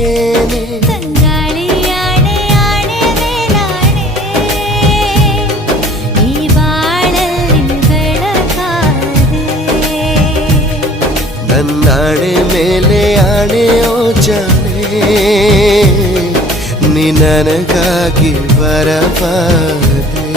ಏನೇ ತಂಗಾಳಿ ಆಣೆ ಆಣೆ ಮೇಲಾಣೆ ಈ ಬಾಳಲ್ಲಿ ಬೆಳಕಾದೆ ನನ್ನಾಣೆ ಮೇಲೆ ಆಣೆ ಓ ಜಾಣೆ ನೀ ನನಗಾಗಿ ಬರಬಾರದೆ